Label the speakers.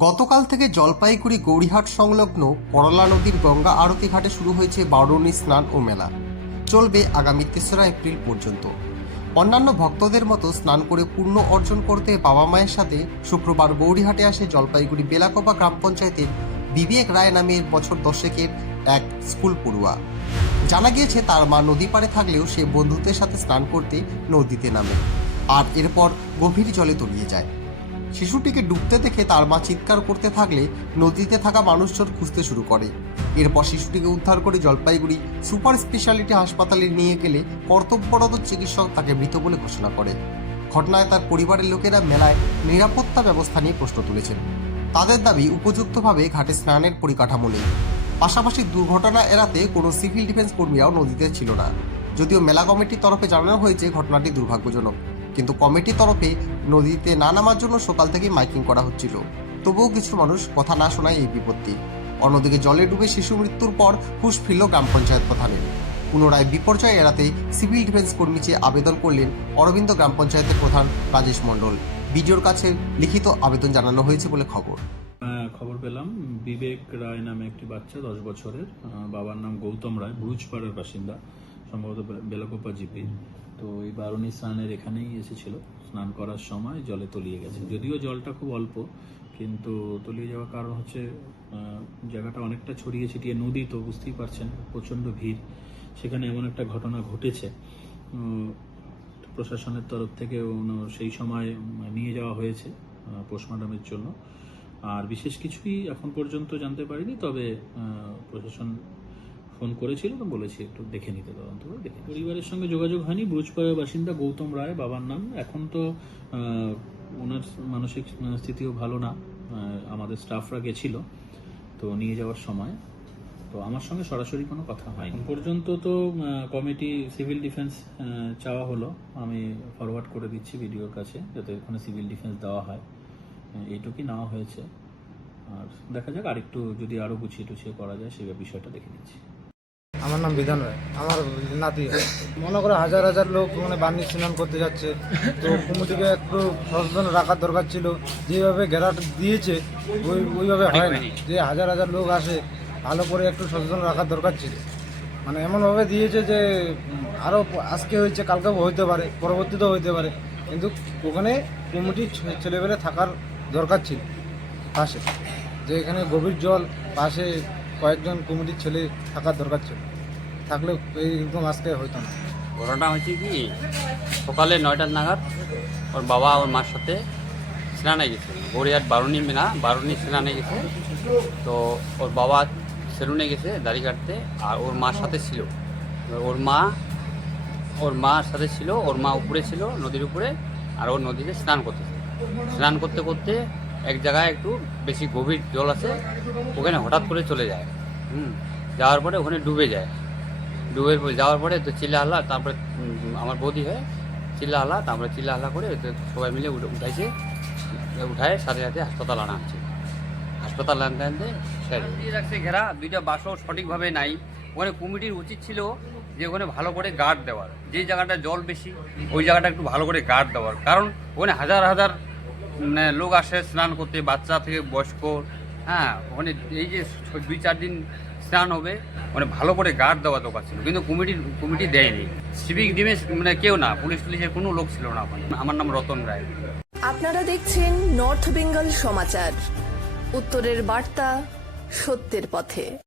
Speaker 1: গতকাল থেকে জলপাইগুড়ি গৌরীহাট সংলগ্ন করলা নদীর গঙ্গা আরতি ঘাটে শুরু হয়েছে বারুণী স্নান ও মেলা। চলবে আগামী তেসরা এপ্রিল পর্যন্ত। অন্যান্য ভক্তদের মতো স্নান করে পূর্ণ অর্জন করতে বাবা মায়ের সাথে শুক্রবার গৌরীহাটে আসে জলপাইগুড়ি বেলাকোপা গ্রাম পঞ্চায়েতের বিবেক রায় নামের বছর দশেকের এক স্কুল পড়ুয়া। জানা গিয়েছে, তার মা নদী পাড়ে থাকলেও সে বন্ধুদের সাথে স্নান করতে নদীতে নামে। আর এরপর গভীর জলে তলিয়ে যায়। শিশুটিকে ডুবতে দেখে তার মা চিৎকার করতে থাকলে নদীতে থাকা মানুষজন খুঁজতে শুরু করে। এরপর শিশুটিকে উদ্ধার করে জলপাইগুড়ি সুপার স্পেশালিটি হাসপাতালে নিয়ে গেলে কর্তব্যরত চিকিৎসক তাকে মৃত বলে ঘোষণা করে। ঘটনায় তার পরিবারের লোকেরা মেলায় নিরাপত্তা ব্যবস্থা নিয়ে প্রশ্ন তুলেছেন। তাদের দাবি, উপযুক্তভাবে ঘাটে স্নানের পরিকাঠামো নেই। পাশাপাশি দুর্ঘটনা এড়াতে কোনো সিভিল ডিফেন্স কর্মীরাও নদীতে ছিল না। যদিও মেলা কমিটির তরফে জানানো হয়েছে, ঘটনাটি দুর্ভাগ্যজনক। কিন্তু কমিটির তরফে নদীতে না নামার জন্য সকাল থেকেই মাইকিং করা হচ্ছিল। তবুও কিছু মানুষ কথা না শোনায় এই বিপত্তি। অন্যদিকে জলে ডুবে শিশু মৃত্যুর পর হুশ ফিরল গ্রাম পঞ্চায়েত প্রধানের। পুনরায় বিপর্যয় এড়াতে সিভিল ডিফেন্স কর্মী চেয়ে আবেদন করলেন অরবিন্দ গ্রাম পঞ্চায়েতের প্রধান রাজেশ মণ্ডল। বিডিওর কাছে লিখিত আবেদন জানানো হয়েছে বলে খবর।
Speaker 2: হ্যাঁ, খবর পেলাম। বিবেক রায় নামে একটি বাচ্চা দশ বছরের। বাবার নাম গৌতম রায় বুরুজপাড়ার বাসিন্দা সম্ভবত বেলাকোপা জিপি। তো এই বারুণী স্নানের এখানেই এসেছিল। স্নান করার সময় জলে তলিয়ে গেছে। যদিও জলটা খুব অল্প, কিন্তু তলিয়ে যাওয়ার কারণ হচ্ছে জায়গাটা অনেকটা ছড়িয়ে ছিটিয়ে নদী তো বুঝতেই পারছেন, প্রচণ্ড ভিড়। সেখানে এমন একটা ঘটনা ঘটেছে। প্রশাসনের তরফ থেকে সেই সময় নিয়ে যাওয়া হয়েছে পোস্টমর্টমের জন্য। আর বিশেষ কিছুই এখন পর্যন্ত জানতে পারিনি, তবে প্রশাসন ফোন করেছিল তো বলেছি, একটু দেখে নিতে তদন্ত করে দেখে পরিবারের সঙ্গে যোগাযোগ হয়নি। ব্রুজপাড়ার বাসিন্দা গৌতম রায়, বাবার নাম। এখন তো ওনার মানসিক স্থিতিও ভালো না আমাদের স্টাফরা গেছিল, তো নিয়ে যাওয়ার সময়। তো আমার সঙ্গে সরাসরি কোনো কথা হয়নি। পর্যন্ত তো কমিটি সিভিল ডিফেন্স চাওয়া হলো। আমি ফরওয়ার্ড করে দিচ্ছি ভিডিওর কাছে, যাতে ওখানে সিভিল ডিফেন্স দেওয়া হয়। এইটুকুই নেওয়া হয়েছে। আর দেখা যাক, আরেকটু যদি আরও গুছিয়ে টুছিয়ে করা যায় সেই বিষয়টা দেখে নিচ্ছি।
Speaker 3: আমার নাম বিধান রায়। আমার নাতি। মনে করে হাজার হাজার লোক মানে বার্নি স্নান করতে যাচ্ছে। তো কমিটিকে একটু সচেতন রাখার দরকার ছিল। যেভাবে ঘেরাটা দিয়েছে, ওই ওইভাবে হয় না। যে হাজার হাজার লোক আসে, ভালো করে একটু সচেতন রাখার দরকার ছিল। মানে এমনভাবে দিয়েছে যে আরও আজকে হয়েছে কালকেও হইতে পারে পরবর্তীতেও হইতে পারে। কিন্তু ওখানে কমিটির ছে- ছেলেবেলে থাকার দরকার ছিল। পাশে। যে এখানে গভীর জল, পাশে কয়েকজন কমিটির ছেলে থাকার দরকার ছিল। থাকলে এইরকম আজকে হইতো না।
Speaker 4: ঘটনা হয়েছে কি, সকালে নয়টার নাগাদ ওর বাবা ওর মার সাথে স্নানে গেছে। গড়িয়ার বারুণী মেলা, বারুণী স্নানে গেছে। তো ওর বাবা সেলুনে গেছে দাড়ি কাটতে, আর ওর মার সাথে ছিল। ওর মা, ওর মার সাথে ছিল, ওর মা উপরে ছিল নদীর উপরে, আর ওর নদীতে স্নান করতেছে স্নান করতে করতে এক জায়গায় একটু বেশি গভীর জল আছে ওখানে হঠাৎ করে চলে যায়। হুম, যাওয়ার পরে ওখানে ডুবে যায়। ডুবে যাওয়ার পরে তো চিল্লা হাল্লা তারপরে আমার বৌদি হয় চিল্লা হাল্লা তারপরে চিল্লা হাল্লা করে সবাই মিলে উঠে- উঠাইছে। উঠায় সাথে সাথে হাসপাতাল আনা হচ্ছে। হাসপাতাল আনতে আনতে রাখছে ঘেরা, দুইটা বাসও সঠিকভাবে নাই। ওখানে কমিটির উচিত ছিল যে ওখানে ভালো করে গার্ড দেওয়ার। যে জায়গাটা জল বেশি, ওই জায়গাটা একটু ভালো করে গার্ড দেওয়ার। কারণ ওখানে হাজার হাজার মানে লোক আসে, স্নান করতে, বাচ্চা থেকে বয়স্ক হ্যাঁ ওখানে এই যে দুই চার দিন স্নান হবে মানে ভালো করে গার্ড দেওয়া দরকার ছিল, কিন্তু কমিটির কমিটি দেয়নি। সিভিক ডিমেস মানে কেউ না পুলিশ টুলিশের কোনো লোক ছিল না ওখানে। আমার নাম রতন রায়।
Speaker 5: আপনারা দেখছেন নর্থ বেঙ্গল সমাচার উত্তরের বার্তা সত্যের পথে।